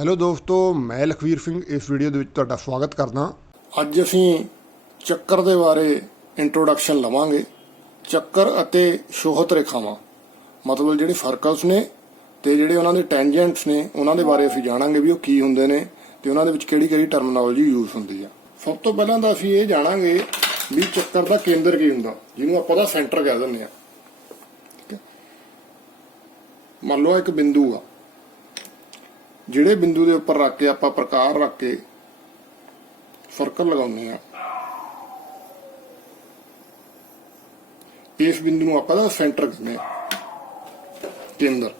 Hello ਦੋਸਤੋ, ਮੈਂ ਲਖਵੀਰ ਸਿੰਘ। ਇਸ ਵੀਡੀਓ ਦੇ ਵਿੱਚ ਤੁਹਾਡਾ ਸਵਾਗਤ ਕਰਦਾ ਅੱਜ ਅਸੀਂ ਚੱਕਰ ਦੇ ਬਾਰੇ ਇੰਟਰੋਡਕਸ਼ਨ ਲਵਾਂਗੇ। ਚੱਕਰ ਅਤੇ ਸ਼ੋਹਤ ਰੇਖਾਵਾਂ। ਮਤਲਬ ਜਿਹੜੇ ਸਰਕਲਸ ਨੇ ਤੇ ਜਿਹੜੇ ਉਹਨਾਂ ਦੇ ਟੈਂਜੈਂਟਸ ਨੇ, ਉਹਨਾਂ ਦੇ ਬਾਰੇ ਅਸੀਂ ਜਾਣਾਂਗੇ ਵੀ ਉਹ ਕੀ ਹੁੰਦੇ ਨੇ ਤੇ ਉਹਨਾਂ ਦੇ ਵਿੱਚ ਕਿਹੜੀ ਕਿਹੜੀ ਟਰਮੀਨੋਲੋਜੀ ਯੂਜ਼ ਹੁੰਦੀ ਆ। ਸਭ ਤੋਂ ਪਹਿਲਾਂ ਤਾਂ ਅਸੀਂ ਇਹ ਜਾਣਾਂਗੇ ਵੀ ਚੱਕਰ ਦਾ ਕੇਂਦਰ ਕੀ ਹੁੰਦਾ, ਜਿਹਨੂੰ ਆਪਾਂ ਦਾ ਸੈਂਟਰ ਕਹਿ ਦਿੰਦੇ ਆ ਠੀਕ ਹੈ? ਮੰਨ ਲਓ ਇੱਕ ਬਿੰਦੂ ਆ। ਜਿਹੜੇ ਬਿੰਦੂ ਦੇ ਉੱਪਰ ਰੱਖ ਕੇ ਆਪਾਂ ਪ੍ਰਕਾਰ ਰੱਖ ਕੇ ਸਰਕਲ ਲਗਾਉਂਦੇ ਆ ਇਸ ਬਿੰਦੂ ਨੂੰ ਆਪਾਂ ਦਾ ਸੈਂਟਰ ਕਹਿੰਦੇ ਆ ਕੇਂਦਰ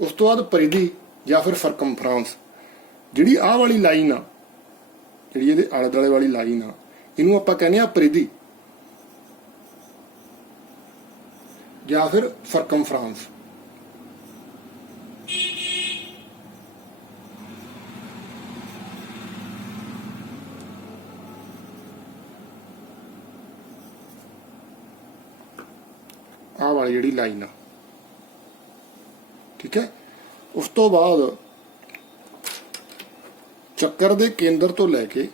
ਉਸ ਤੋਂ ਬਾਅਦ ਪਰਿਧੀ ਜਾਂ ਫਿਰ ਸਰਕਮਫਰੈਂਸ ਜਿਹੜੀ ਆਹ ਵਾਲੀ ਲਾਈਨ ਆ ਜਿਹੜੀ ਇਹਦੇ ਆਲੇ ਦੁਆਲੇ ਵਾਲੀ ਲਾਈਨ ਆ, ਇਹਨੂੰ ਆਪਾਂ ਕਹਿੰਦੇ ਆ ਪਰਿਧੀ। ਜਾਂ ਫਿਰ ਸਰਕਮਫਰੈਂਸ ਆ ਵਾਲੀ ਜਿਹੜੀ ਲਾਈਨ ਆ। ਠੀਕ ਹੈ? ਉਸ ਤੋਂ ਬਾਅਦ ਚੱਕਰ ਦੇ ਕੇਂਦਰ ਤੋਂ ਲੈ ਕੇ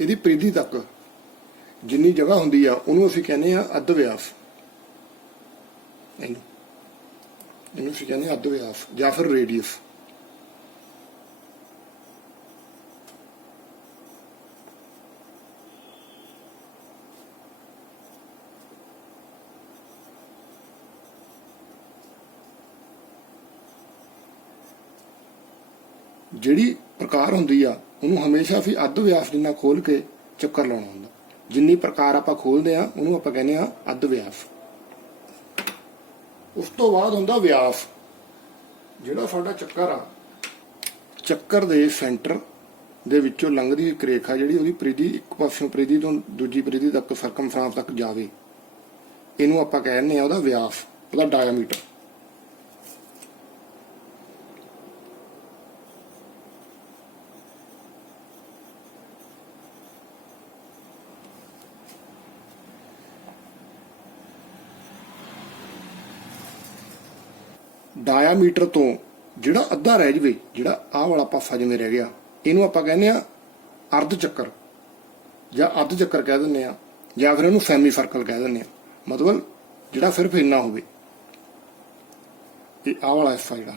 ਇਹਦੀ ਪ੍ਰੀਧੀ ਤੱਕ ਜਿੰਨੀ ਜਗ੍ਹਾ ਹੁੰਦੀ ਆ, ਉਹਨੂੰ ਅਸੀਂ ਕਹਿੰਦੇ ਆ ਅੱਧ ਵਿਆਸ ਇਹਨੂੰ। ਇਹਨੂੰ ਅਸੀਂ ਕਹਿੰਦੇ ਆ ਅੱਧ ਵਿਆਸ ਜਾਂ ਫਿਰ ਰੇਡੀਅਸ। ਜਿਹੜੀ ਪ੍ਰਕਾਰ ਹੁੰਦੀ ਆ, ਉਹਨੂੰ ਹਮੇਸ਼ਾ ਅਸੀਂ ਅੱਧ ਵਿਆਸ ਜਿੰਨਾ ਖੋਲ ਕੇ ਚੱਕਰ ਲਾਉਣਾ ਹੁੰਦਾ। ਜਿੰਨੀ ਪ੍ਰਕਾਰ ਆਪਾਂ ਖੋਲਦੇ ਆ, ਉਹਨੂੰ ਆਪਾਂ ਕਹਿੰਦੇ ਆ ਅੱਧ ਵਿਆਸ। ਉਸ ਤੋਂ ਬਾਅਦ ਹੁੰਦਾ ਵਿਆਸ। ਜਿਹੜਾ ਸਾਡਾ ਚੱਕਰ ਆ, ਚੱਕਰ ਦੇ ਸੈਂਟਰ ਦੇ ਵਿੱਚੋਂ ਲੰਘਦੀ ਇੱਕ ਰੇਖਾ ਜਿਹੜੀ ਉਹਦੀ ਪ੍ਰੀਧੀ ਇੱਕ ਪਾਸਿਓਂ ਪ੍ਰੀਧੀ ਤੋਂ ਦੂਜੀ ਪ੍ਰੀਧੀ ਤੱਕ ਸਰਕਮਫਰੈਂਸ ਤੱਕ ਜਾਵੇ। ਇਹਨੂੰ ਆਪਾਂ ਕਹਿੰਦੇ ਆ ਉਹਦਾ ਵਿਆਸ, ਉਹਦਾ ਡਾਇਆਮੀਟਰ ਡਾਇਆਮੀਟਰ ਤੋਂ ਜਿਹੜਾ ਅੱਧਾ ਰਹਿ ਜਵੇ, ਜਿਹੜਾ ਆਹ ਵਾਲਾ ਪਾਸਾ ਜਿਵੇਂ ਰਹਿ ਗਿਆ, ਇਹਨੂੰ ਆਪਾਂ ਕਹਿੰਦੇ ਆ ਅਰਧ ਚੱਕਰ ਜਾਂ ਅੱਧ ਚੱਕਰ ਕਹਿ ਦਿੰਦੇ ਆ ਜਾਂ ਫਿਰ ਇਹਨੂੰ ਸੈਮੀ ਸਰਕਲ ਕਹਿ ਦਿੰਦੇ ਆ ਮਤਲਬ ਜਿਹੜਾ ਸਿਰਫ ਇੰਨਾ ਹੋਵੇ। ਇਹ ਆਹ ਵਾਲਾ ਹਿੱਸਾ ਜਿਹੜਾ।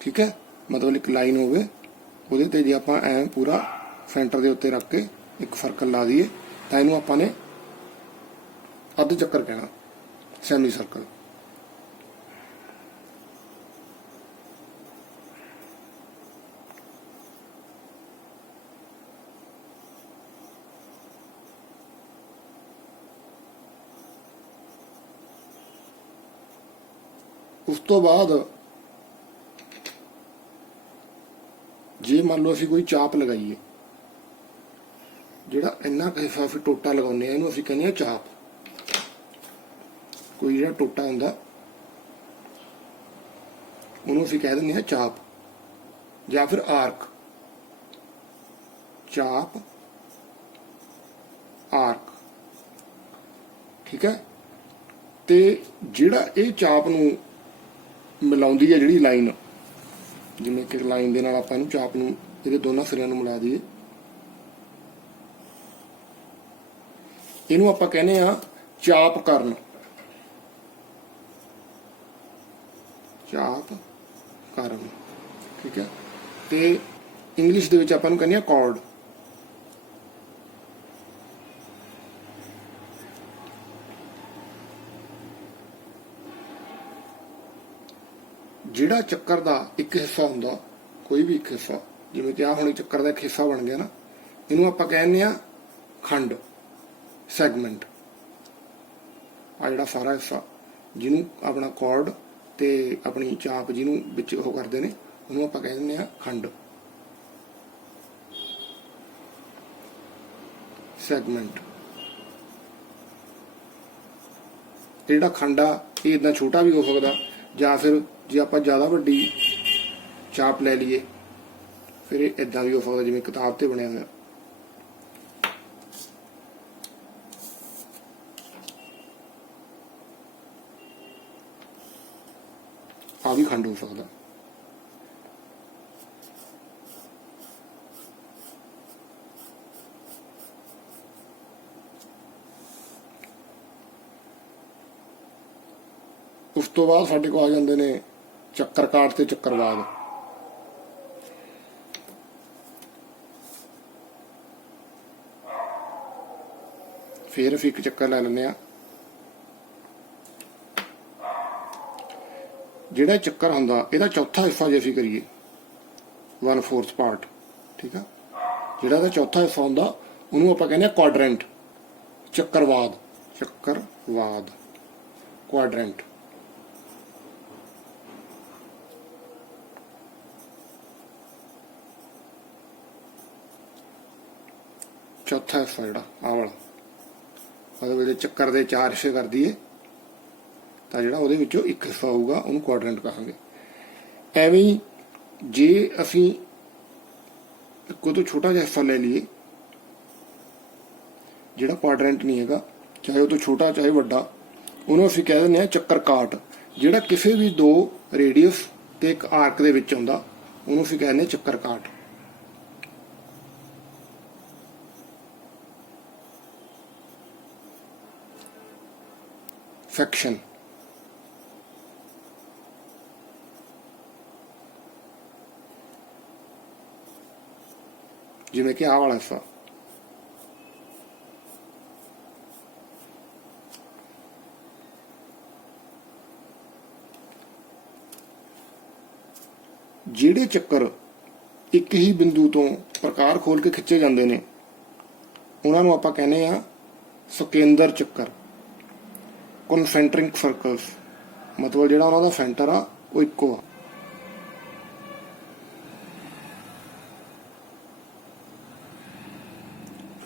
ਠੀਕ ਹੈ? ਮਤਲਬ ਇੱਕ ਲਾਈਨ ਹੋਵੇ, ਉਹਦੇ ਤੇ ਜੇ ਆਪਾਂ ਐ ਪੂਰਾ ਸੈਂਟਰ ਦੇ ਉੱਤੇ ਰੱਖ ਕੇ ਇੱਕ ਸਰਕਲ ਲਾ ਦਈਏ, ਤਾਂ ਇਹਨੂੰ ਆਪਾਂ ਨੇ ਅੱਧ ਚੱਕਰ ਕਹਿਣਾ, ਸੈਮੀ ਸਰਕਲ ਉਸ ਤੋਂ ਬਾਅਦ, ਜੇ ਮੰਨ ਲਓ ਅਸੀਂ ਕੋਈ ਚਾਪ ਲਗਾਈਏ ਇੰਨਾ ਕੁ ਹਿੱਸਾ ਫਿਰ ਟੋਟਾ ਲਗਾਉਂਦੇ ਆ, ਇਹਨੂੰ ਅਸੀਂ ਕਹਿੰਦੇ ਆ ਚਾਪ। ਕੋਈ ਜਿਹੜਾ ਟੋਟਾ ਹੁੰਦਾ, ਉਹਨੂੰ ਅਸੀਂ ਕਹਿ ਦਿੰਦੇ ਆ ਚਾਪ, ਜਾਂ ਫਿਰ ਆਰਕ। ਚਾਪ, ਆਰਕ। ਠੀਕ ਹੈ? ਤੇ ਜਿਹੜਾ ਇਹ ਚਾਪ ਨੂੰ ਮਿਲਾਉਂਦੀ ਹੈ ਜਿਹੜੀ ਲਾਈਨ, ਜਿਵੇਂ ਕਿ ਲਾਈਨ ਦੇ ਨਾਲ ਆਪਾਂ ਇਹਨੂੰ ਚਾਪ ਨੂੰ, ਇਹਦੇ ਦੋਨਾਂ ਸਿਰਿਆਂ ਨੂੰ ਮਿਲਾ ਦਈਏ। ਇਹਨੂੰ ਆਪਾਂ ਕਹਿੰਦੇ ਆ ਚਾਪ ਕਰਨ। ਚਾਪ ਕਰਨ, ਠੀਕ ਹੈ? ਤੇ ਇੰਗਲਿਸ਼ ਦੇ ਵਿੱਚ ਆਪਾਂ ਨੂੰ ਕਹਿੰਦੇ ਆ ਕਾਰਡ ਜਿਹੜਾ ਚੱਕਰ ਦਾ ਇੱਕ ਹਿੱਸਾ ਹੁੰਦਾ, ਕੋਈ ਵੀ ਇੱਕ ਹਿੱਸਾ, ਜਿਵੇਂ ਕਿ ਆ ਹੁਣ ਚੱਕਰ ਦਾ ਇੱਕ ਹਿੱਸਾ ਬਣ ਗਿਆ ਨਾ, ਇਹਨੂੰ ਆਪਾਂ ਕਹਿੰਦੇ ਆ ਖੰਡ। ਸੈਗਮੈਂਟ। ਆ ਜਿਹੜਾ ਸਾਰਾ ਹਿੱਸਾ ਜਿਹਨੂੰ ਆਪਣਾ ਕਾਰਡ ਤੇ ਆਪਣੀ ਚਾਪ ਜਿਹਨੂੰ ਵਿੱਚ ਉਹ ਕਰਦੇ ਨੇ, ਉਹਨੂੰ ਆਪਾਂ ਕਹਿ ਦਿੰਦੇ ਆ ਖੰਡ। ਸੈਗਮੈਂਟ। ਜਿਹੜਾ ਖੰਡਾ ਇਹ ਇਦਾਂ ਛੋਟਾ ਵੀ ਹੋ ਸਕਦਾ, ਜਾਂ ਫਿਰ ਜੇ ਆਪਾਂ ਜ਼ਿਆਦਾ ਵੱਡੀ ਚਾਪ ਲੈ ਲਈਏ, ਫਿਰ ਇਹ ਇਦਾਂ ਵੀ ਹੋ ਸਕਦਾ, ਜਿਵੇਂ ਕਿਤਾਬ ਤੇ ਬਣਿਆ ਹੋਇਆ। ਆ ਵੀ ਖੰਡ ਹੋ ਸਕਦਾ ਉਸ ਤੋਂ ਬਾਅਦ ਸਾਡੇ ਕੋਲ ਆ ਜਾਂਦੇ ਨੇ ਚੱਕਰ ਕਾਟ ਤੇ ਚੱਕਰਵਾਦ। ਫੇਰ ਅਸੀਂ ਇੱਕ ਚੱਕਰ ਲੈ ਲੈਂਦੇ ਆ ਜਿਹੜਾ ਚੱਕਰ ਹੁੰਦਾ, ਇਹਦਾ ਚੌਥਾ ਹਿੱਸਾ ਜੇ ਅਸੀਂ ਕਰੀਏ 1/4 ਪਾਰਟ ਠੀਕ ਆ? ਜਿਹੜਾ ਦਾ ਚੌਥਾ ਹਿੱਸਾ ਹੁੰਦਾ, ਉਹਨੂੰ ਆਪਾਂ ਕਹਿੰਦੇ ਆ ਕੁਆਡਰੈਂਟ ਚੱਕਰਵਾਦ ਚੱਕਰਵਾਦ ਕੁਆਡਰੈਂਟ ਚੌਥਾ ਹਿੱਸਾ ਜਿਹੜਾ, ਆਹ ਵਾਲਾ। ਮਤਲਬ ਇਹਦੇ ਚੱਕਰ ਦੇ ਚਾਰ ਹਿੱਸੇ ਕਰ ਦਈਏ। ਤਾਂ ਜਿਹੜਾ ਉਹਦੇ ਵਿੱਚੋਂ ਇੱਕ ਹਿੱਸਾ ਹੋਊਗਾ, ਉਹਨੂੰ ਕੁਆਡਰੈਂਟ ਕਹਾਂਗੇ। ਐਵੇਂ ਹੀ ਜੇ ਅਸੀਂ ਇੱਕੋ ਤੋਂ ਛੋਟਾ ਜਿਹਾ ਹਿੱਸਾ ਲੈ ਲਈਏ, ਜਿਹੜਾ ਕੁਆਡਰੈਂਟ ਨਹੀਂ ਹੈਗਾ, ਚਾਹੇ ਉਹ ਤੋਂ ਛੋਟਾ, ਚਾਹੇ ਵੱਡਾ, ਉਹਨੂੰ ਅਸੀਂ ਕਹਿ ਦਿੰਦੇ ਆ ਚੱਕਰ ਕਾਟ ਜਿਹੜਾ ਕਿਸੇ ਵੀ ਦੋ ਰੇਡੀਅਸ ਤੇ ਇੱਕ ਆਰਕ ਦੇ ਵਿੱਚ ਆਉਂਦਾ, ਉਹਨੂੰ ਅਸੀਂ ਕਹਿੰਦੇ ਹਾਂ ਚੱਕਰ ਕਾਟ ਸੈਕਸ਼ਨ ਜਿਵੇਂ ਕਿ ਆਹ ਵਾਲਾ ਹਿੱਸਾ। ਜਿਹੜੇ ਚੱਕਰ ਇੱਕ ਹੀ ਬਿੰਦੂ ਤੋਂ ਪ੍ਰਕਾਰ ਖੋਲ ਕੇ ਖਿੱਚੇ ਜਾਂਦੇ ਨੇ, ਉਹਨਾਂ ਨੂੰ ਆਪਾਂ ਕਹਿੰਦੇ ਆ ਸਕੇਂਦਰ ਚੱਕਰ ਕਨਸੈਂਟ੍ਰਿਕ ਸਰਕਲਸ ਮਤਲਬ ਜਿਹੜਾ ਉਹਨਾਂ ਦਾ ਸੈਂਟਰ ਆ, ਉਹ ਇੱਕੋ ਆ।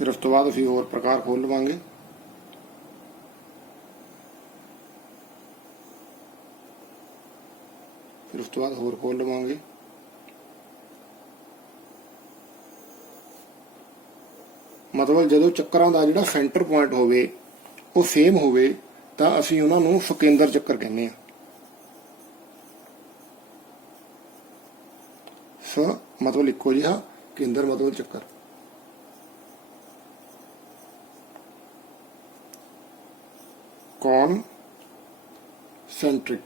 ਫਿਰ ਉਸ ਤੋਂ ਬਾਅਦ ਅਸੀਂ ਹੋਰ ਪ੍ਰਕਾਰ ਖੋਲ ਲਵਾਂਗੇ। ਫਿਰ ਉਸ ਤੋਂ ਬਾਅਦ ਹੋਰ ਖੋਲ ਲਵਾਂਗੇ। ਮਤਲਬ ਜਦੋਂ ਚੱਕਰਾਂ ਦਾ ਜਿਹੜਾ ਸੈਂਟਰ ਪੁਆਇੰਟ ਹੋਵੇ, ਉਹ ਸੇਮ ਹੋਵੇ, ਤਾਂ ਅਸੀਂ ਉਹਨਾਂ ਨੂੰ ਸੁਕੇਂਦਰ ਚੱਕਰ ਕਹਿੰਦੇ ਆ ਸ ਮਤਲਬ ਇੱਕੋ ਜਿਹਾ, ਕੇਂਦਰ ਮਤਲਬ ਚੱਕਰ। ਕੌਨ ਸੈਂਟ੍ਰਿਕ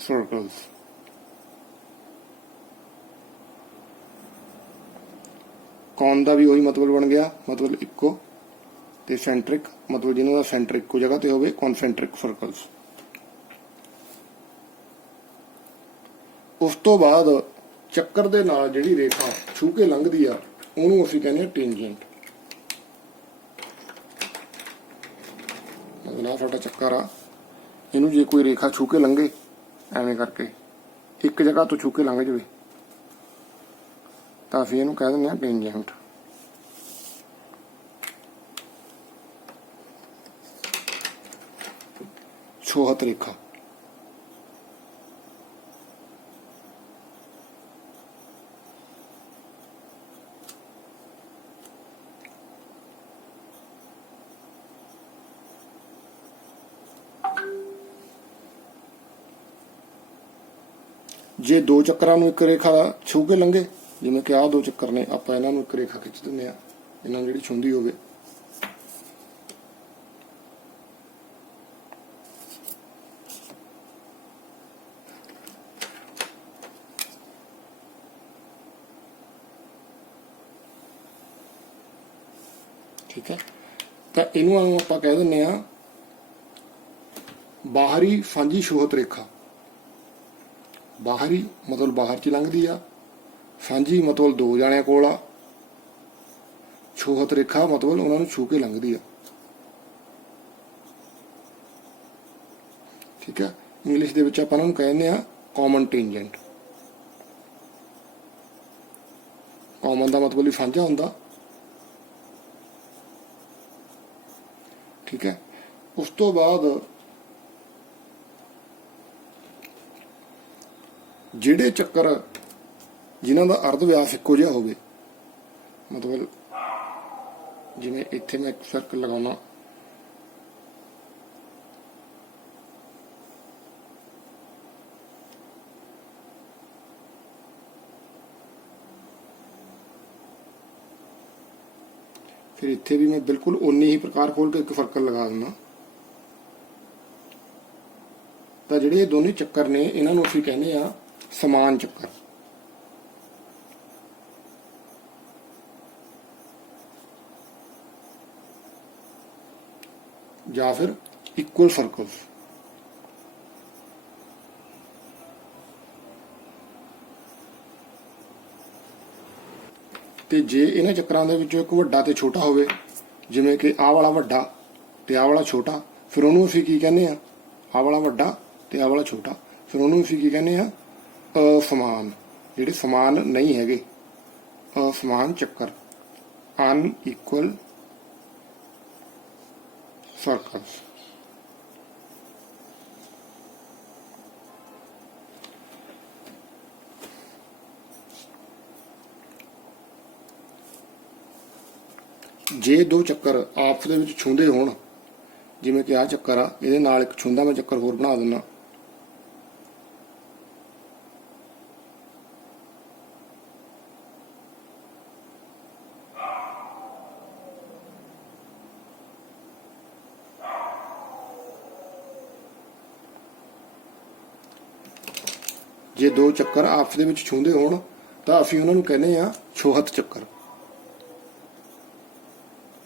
circles. ਕੌਨ ਦਾ ਵੀ ਉਹੀ ਮਤਲਬ ਬਣ ਗਿਆ, ਮਤਲਬ ਇੱਕੋ ਤੇ ਸੈਂਟ੍ਰਿਕ ਮਤਲਬ ਜਿਹਨਾਂ ਦਾ ਸੈਂਟਰ ਇੱਕੋ ਜਗ੍ਹਾ ਤੇ ਹੋਵੇ ਕਨਸੈਂਟ੍ਰਿਕ ਸਰਕਲਸ ਉਸ ਤੋਂ ਬਾਅਦ ਚੱਕਰ ਦੇ ਨਾਲ ਜਿਹੜੀ ਰੇਖਾ ਛੂ ਕੇ ਲੰਘਦੀ ਆ ਉਹਨੂੰ ਅਸੀਂ ਕਹਿੰਦੇ ਆ ਟੈਂਜੈਂਟ। ਮਤਲਬ ਸਾਡਾ ਚੱਕਰ ਆ। ਇਹਨੂੰ ਜੇ ਕੋਈ ਰੇਖਾ ਛੂ ਕੇ ਲੰਘੇ, ਐਵੇਂ ਕਰਕੇ, ਇੱਕ ਜਗ੍ਹਾ ਤੋਂ ਛੂ ਕੇ ਲੰਘ ਜਾਵੇ, ਤਾਂ ਅਸੀਂ ਇਹਨੂੰ ਕਹਿ ਦਿੰਦੇ ਆ ਟੈਂਜੈਂਟ। ਛੋਹਤ ਰੇਖਾ। ਜੇ ਦੋ ਚੱਕਰਾਂ ਨੂੰ ਇੱਕ ਰੇਖਾ ਛੂ ਕੇ ਲੰਘੇ, ਜਿਵੇਂ ਕਿ ਆਹ ਦੋ ਚੱਕਰ ਨੇ, ਆਪਾਂ ਇਹਨਾਂ ਨੂੰ ਇੱਕ ਰੇਖਾ ਖਿੱਚ ਦਿੰਦੇ ਆ ਇਹਨਾਂ ਨੂੰ ਜਿਹੜੀ ਛੁੰਦੀ ਹੋਵੇ। ਠੀਕ ਹੈ? ਤਾਂ ਇਹਨੂੰ ਆਪਾਂ ਕਹਿ ਦਿੰਦੇ ਆ ਬਾਹਰੀ ਸਾਂਝੀ ਸ਼ੋਹਤ ਰੇਖਾ। ਬਾਹਰੀ ਮਤਲਬ ਬਾਹਰ ਚ ਲੰਘਦੀ ਆ। ਸਾਂਝੀ ਮਤਲਬ ਦੋ ਜਾਣਿਆਂ ਕੋਲ ਆ। ਛੋਹਤ ਰੇਖਾ ਮਤਲਬ ਉਹਨਾਂ ਨੂੰ ਛੂ ਕੇ ਲੰਘਦੀ ਆ। ਠੀਕ ਹੈ ਇੰਗਲਿਸ਼ ਦੇ ਵਿੱਚ ਆਪਾਂ ਇਹਨਾਂ ਨੂੰ ਕਹਿੰਦੇ ਆ ਕਾਮਨ ਟੈਂਜੈਂਟ ਕਾਮਨ ਦਾ ਮਤਲਬ ਹੀ ਸਾਂਝਾ ਹੁੰਦਾ। ਠੀਕ ਹੈ ਉਸ ਤੋਂ ਬਾਅਦ ਜਿਹੜੇ ਚੱਕਰ ਜਿਨ੍ਹਾਂ ਦਾ ਅਰਧ ਵਿਆਸ ਇੱਕੋ ਜਿਹਾ ਹੋਵੇ, ਮਤਲਬ ਜਿਵੇਂ ਇੱਥੇ ਮੈਂ ਇੱਕ ਸਰਕਲ ਲਗਾਉਣਾ। ਫਿਰ ਇੱਥੇ ਵੀ ਮੈਂ ਬਿਲਕੁਲ ਉਨੀ ਹੀ ਪ੍ਰਕਾਰ ਖੋਲ ਕੇ ਇੱਕ ਸਰਕਲ ਲਗਾ ਦਿੰਦਾ। ਤਾਂ ਜਿਹੜੇ ਇਹ ਦੋਨੇ ਚੱਕਰ ਨੇ, ਇਹਨਾਂ ਨੂੰ ਅਸੀਂ ਕਹਿੰਦੇ ਆ ਸਮਾਨ ਚੱਕਰ ਜਾਂ ਫਿਰ ਇਕੁਅਲ ਸਰਕਲਸ ਤੇ ਜੇ ਇਹਨਾਂ ਚੱਕਰਾਂ ਦੇ ਵਿੱਚੋਂ ਇੱਕ ਵੱਡਾ ਤੇ ਛੋਟਾ ਹੋਵੇ, ਜਿਵੇਂ ਕਿ ਆਹ ਵਾਲਾ ਵੱਡਾ ਤੇ ਆਹ ਵਾਲਾ ਛੋਟਾ, ਫਿਰ ਉਹਨੂੰ ਅਸੀਂ ਕੀ ਕਹਿੰਦੇ ਆ ਆਹ ਵਾਲਾ ਵੱਡਾ ਤੇ ਆਹ ਵਾਲਾ ਛੋਟਾ, ਫਿਰ ਉਹਨੂੰ ਅਸੀਂ ਕੀ ਕਹਿੰਦੇ ਆ ਅਸਮਾਨ। ਜਿਹੜੇ ਸਮਾਨ ਨਹੀਂ ਹੈਗੇ, ਅਸਮਾਨ ਚੱਕਰ। ਅਨਇਕੁਅਲ ਸਰਕਲਸ ਜੇ ਦੋ ਚੱਕਰ ਆਪਸ ਦੇ ਵਿੱਚ ਛੂੰਦੇ ਹੋਣ, ਜਿਵੇਂ ਕਿ ਆਹ ਚੱਕਰ ਆ, ਇਹਦੇ ਨਾਲ ਇੱਕ ਛੁੰਦਾ ਮੈਂ ਚੱਕਰ ਹੋਰ ਬਣਾ ਦਿੰਦਾ। ਦੋ ਚੱਕਰ ਆਪਸ ਦੇ ਵਿੱਚ ਛੂੰਦੇ ਹੋਣ, ਤਾਂ ਅਸੀਂ ਉਹਨਾਂ ਨੂੰ ਕਹਿੰਦੇ ਆ ਛੋਹਤ ਚੱਕਰ।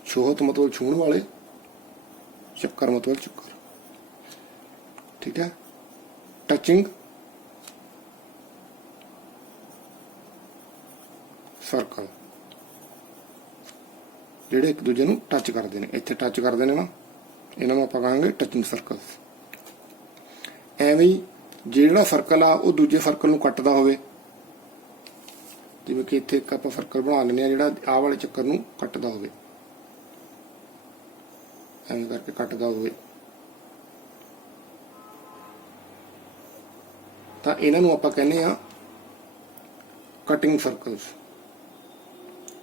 ਛੋਹਤ ਮਤਲਬ ਛੂਣ ਵਾਲੇ, ਚੱਕਰ ਮਤਲਬ ਚੱਕਰ। ਠੀਕ ਹੈ? ਟੱਚਿੰਗ ਸਰਕਲ ਜਿਹੜੇ ਇੱਕ ਦੂਜੇ ਨੂੰ ਟੱਚ ਕਰਦੇ ਨੇ। ਇੱਥੇ ਟੱਚ ਕਰਦੇ ਨੇ ਨਾ, ਇਹਨਾਂ ਨੂੰ ਆਪਾਂ ਕਹਾਂਗੇ ਟੱਚਿੰਗ ਸਰਕਲ ਐਵੇਂ ਹੀ ਜਿਹੜਾ ਸਰਕਲ ਆ, ਉਹ ਦੂਜੇ ਸਰਕਲ ਨੂੰ ਕੱਟਦਾ ਹੋਵੇ। ਜਿਵੇਂ ਕਿ ਇੱਥੇ ਇੱਕ ਆਪਾਂ ਸਰਕਲ ਬਣਾ ਲੈਂਦੇ ਆ ਜਿਹੜਾ ਆਹ ਵਾਲੇ ਚੱਕਰ ਨੂੰ ਕੱਟਦਾ ਹੋਵੇ। ਐਵੇਂ ਕਰਕੇ ਕੱਟਦਾ ਹੋਵੇ। ਤਾਂ ਇਹਨਾਂ ਨੂੰ ਆਪਾਂ ਕਹਿੰਦੇ ਆ ਕਟਿੰਗ ਸਰਕਲਸ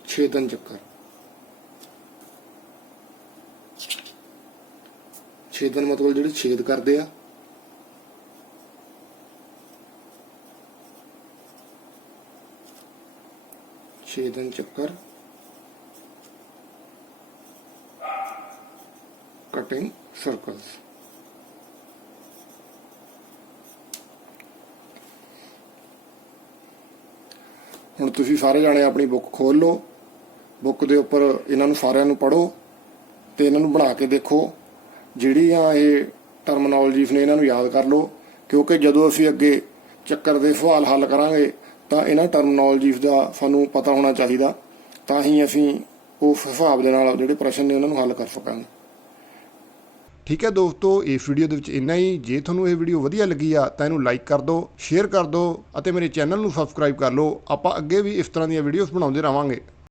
ਛੇਦਨ ਚੱਕਰ। ਛੇਦਨ ਮਤਲਬ ਜਿਹੜੇ ਛੇਦ ਕਰਦੇ ਆ। ਛੇਦਨ ਚੱਕਰ। Cutting circles. ਹੁਣ ਤੁਸੀਂ ਸਾਰੇ ਜਾਣੇ ਆਪਣੀ ਬੁੱਕ ਖੋਲ ਲਓ। ਬੁੱਕ ਦੇ ਉੱਪਰ ਇਹਨਾਂ ਨੂੰ ਸਾਰਿਆਂ ਨੂੰ ਪੜ੍ਹੋ ਤੇ ਇਹਨਾਂ ਨੂੰ ਬਣਾ ਕੇ ਦੇਖੋ। ਜਿਹੜੀਆਂ ਇਹ ਟਰਮਨੋਲੋਜੀਸ ਨੇ ਇਹਨਾਂ ਨੂੰ ਯਾਦ ਕਰ ਲਓ। ਕਿਉਂਕਿ ਜਦੋਂ ਅਸੀਂ ਅੱਗੇ ਚੱਕਰ ਦੇ ਸਵਾਲ ਹੱਲ ਕਰਾਂਗੇ ਤਾਂ ਇਹਨਾਂ ਟਰਮਨੋਲੋਜੀਸ ਦਾ ਸਾਨੂੰ ਪਤਾ ਹੋਣਾ ਚਾਹੀਦਾ, ਤਾਂ ਹੀ ਅਸੀਂ ਉਸ ਹਿਸਾਬ ਦੇ ਨਾਲ ਜਿਹੜੇ ਪ੍ਰਸ਼ਨ ਨੇ ਉਹਨਾਂ ਨੂੰ ਹੱਲ ਕਰ ਸਕਾਂਗੇ। ਠੀਕ ਹੈ ਦੋਸਤੋ, ਇਸ ਵੀਡੀਓ ਦੇ ਵਿੱਚ ਇੰਨਾ ਹੀ। ਜੇ ਤੁਹਾਨੂੰ ਇਹ ਵੀਡੀਓ ਵਧੀਆ ਲੱਗੀ ਆ, ਤਾਂ ਇਹਨੂੰ ਲਾਈਕ ਕਰ ਦਿਓ ਸ਼ੇਅਰ ਕਰ ਦਿਓ ਅਤੇ ਮੇਰੇ ਚੈਨਲ ਨੂੰ ਸਬਸਕ੍ਰਾਈਬ ਕਰ ਲਓ। ਆਪਾਂ ਅੱਗੇ ਵੀ ਇਸ ਤਰ੍ਹਾਂ ਦੀਆਂ ਵੀਡੀਓਜ਼ ਬਣਾਉਂਦੇ ਰਹਾਂਗੇ।